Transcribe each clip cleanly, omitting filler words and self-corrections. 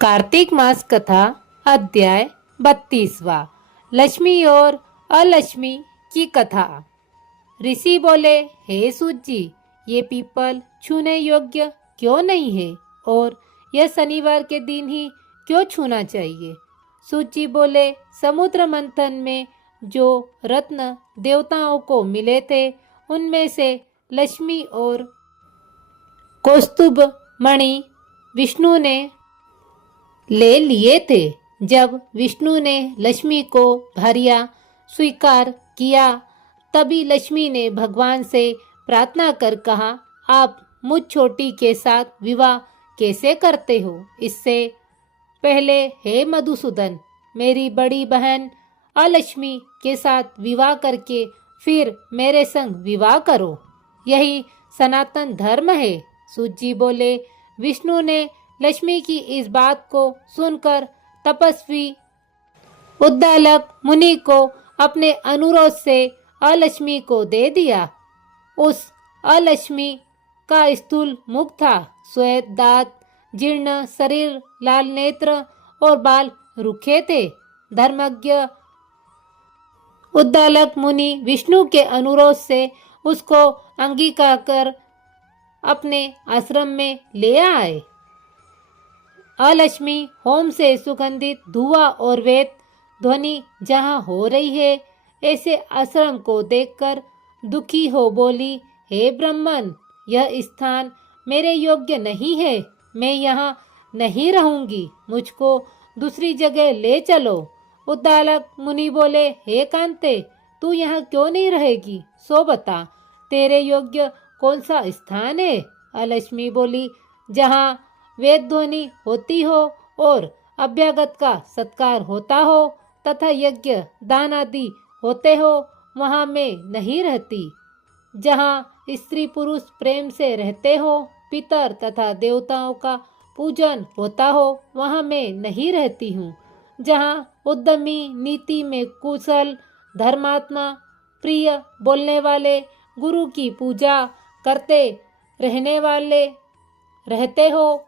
कार्तिक मास कथा अध्याय 32वां। लक्ष्मी और अलक्ष्मी की कथा। ऋषि बोले, हे सूत जी, ये पीपल छूने योग्य क्यों नहीं है और यह शनिवार के दिन ही क्यों छूना चाहिए? सूत जी बोले, समुद्र मंथन में जो रत्न देवताओं को मिले थे उनमें से लक्ष्मी और कौस्तुभ मणि विष्णु ने ले लिए थे। जब विष्णु ने लक्ष्मी को भारिया स्वीकार किया तभी लक्ष्मी ने भगवान से प्रार्थना कर कहा, आप मुझ छोटी के साथ विवाह कैसे करते हो? इससे पहले हे मधुसूदन, मेरी बड़ी बहन अलक्ष्मी के साथ विवाह करके फिर मेरे संग विवाह करो, यही सनातन धर्म है। सूत जी बोले, विष्णु ने लक्ष्मी की इस बात को सुनकर तपस्वी उद्दालक मुनि को अपने अनुरोध से अलक्ष्मी को दे दिया। उस अलक्ष्मी का स्थूल मुख था, श्वेत दांत, जीर्ण शरीर, लाल नेत्र और बाल रूखे थे। धर्मज्ञ उद्दालक मुनि विष्णु के अनुरोध से उसको अंगीकार कर अपने आश्रम में ले आए। अलक्ष्मी होम से सुगंधित धुआं और वेद ध्वनि जहाँ हो रही है ऐसे आश्रम को देखकर दुखी हो बोली, हे ब्राह्मण, यह स्थान मेरे योग्य नहीं है, मैं यहाँ नहीं रहूंगी, मुझको दूसरी जगह ले चलो। उद्दालक मुनि बोले, हे कांते, तू यहाँ क्यों नहीं रहेगी, सो बता, तेरे योग्य कौन सा स्थान है? अलक्ष्मी बोली, जहाँ वेद ध्वनि होती हो और अभ्यागत का सत्कार होता हो तथा यज्ञ दान आदि होते हो, वहाँ मैं नहीं रहती। जहाँ स्त्री पुरुष प्रेम से रहते हो, पितर तथा देवताओं का पूजन होता हो, वहाँ मैं नहीं रहती हूँ। जहाँ उद्यमी, नीति में कुशल, धर्मात्मा, प्रिय बोलने वाले, गुरु की पूजा करते रहने वाले रहते हो,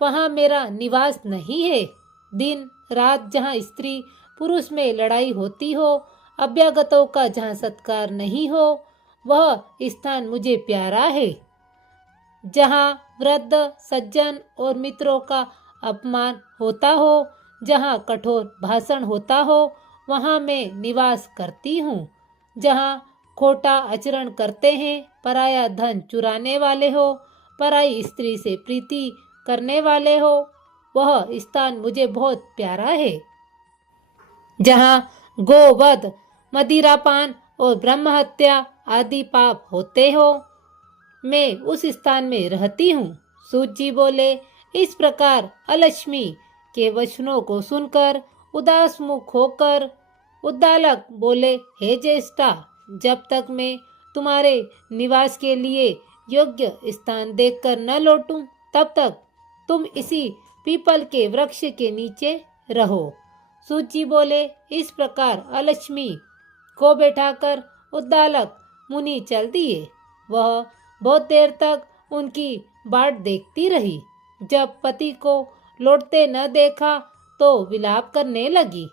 वहाँ मेरा निवास नहीं है। दिन रात जहाँ स्त्री पुरुष में लड़ाई होती हो, अभ्यागतों का जहाँ सत्कार नहीं हो, वह स्थान मुझे प्यारा है। जहाँ वृद्ध सज्जन और मित्रों का अपमान होता हो, जहाँ कठोर भाषण होता हो, वहाँ मैं निवास करती हूँ। जहाँ खोटा आचरण करते हैं, पराया धन चुराने वाले हो, पराई स्त्री से प्रीति करने वाले हो, वह स्थान मुझे बहुत प्यारा है। जहाँ गोवध, मदिरापान और ब्रह्म हत्या आदि पाप होते हो, मैं उस स्थान में रहती हूँ। सूत जी बोले, इस प्रकार अलक्ष्मी के वचनों को सुनकर उदास मुख होकर उद्दालक बोले, हे ज्येष्ठा, जब तक मैं तुम्हारे निवास के लिए योग्य स्थान देखकर न लौटूं, तब तक तुम इसी पीपल के वृक्ष के नीचे रहो। सूत जी बोले, इस प्रकार अलक्ष्मी को बैठाकर उद्दालक मुनि चल दिए। वह बहुत देर तक उनकी बाट देखती रही। जब पति को लौटते न देखा तो विलाप करने लगी।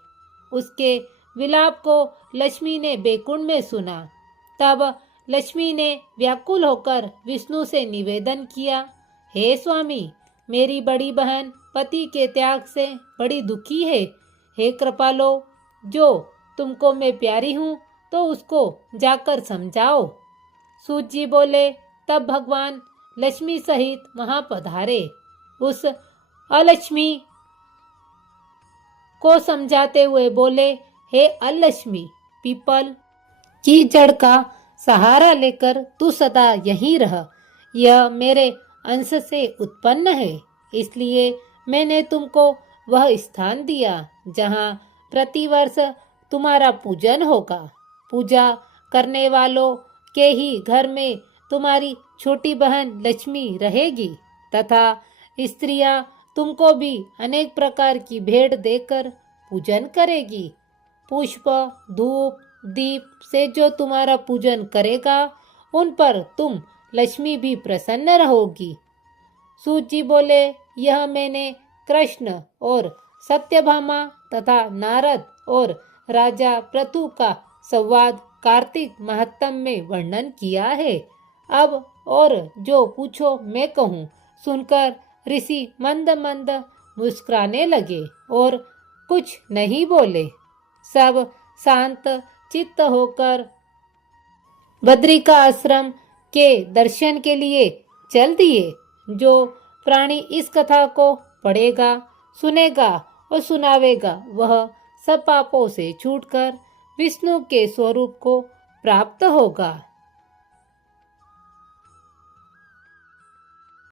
उसके विलाप को लक्ष्मी ने बैकुंठ में सुना। तब लक्ष्मी ने व्याकुल होकर विष्णु से निवेदन किया, हे स्वामी, मेरी बड़ी बहन पति के त्याग से बड़ी दुखी है। हे कृपालो, जो तुमको मैं प्यारी हूँ तो उसको जाकर समझाओ। सूत जी बोले, तब भगवान लक्ष्मी सहित वहां पधारे। उस अलक्ष्मी को समझाते हुए बोले, हे अलक्ष्मी, पीपल की जड़ का सहारा लेकर तू सदा यहीं रह। यह मेरे अंश से उत्पन्न है, इसलिए मैंने तुमको वह स्थान दिया जहाँ प्रतिवर्ष तुम्हारा पूजन होगा। पूजा करने वालों के ही घर में तुम्हारी छोटी बहन लक्ष्मी रहेगी तथा स्त्रियां तुमको भी अनेक प्रकार की भेंट देकर पूजन करेगी। पुष्प, धूप, दीप से जो तुम्हारा पूजन करेगा, उन पर तुम लक्ष्मी भी प्रसन्न रहोगी। सूत जी बोले, यह मैंने कृष्ण और सत्यभामा तथा नारद और राजा पृथु का संवाद कार्तिक महात्म्य में वर्णन किया है। अब और जो पूछो मैं कहूँ। सुनकर ऋषि मंद मंद मुस्कुराने लगे और कुछ नहीं बोले। सब शांत चित्त होकर बद्रिका आश्रम के दर्शन के लिए चल दिए। जो प्राणी इस कथा को पढ़ेगा, सुनेगा और सुनावेगा, वह सब पापों से छूटकर विष्णु के स्वरूप को प्राप्त होगा।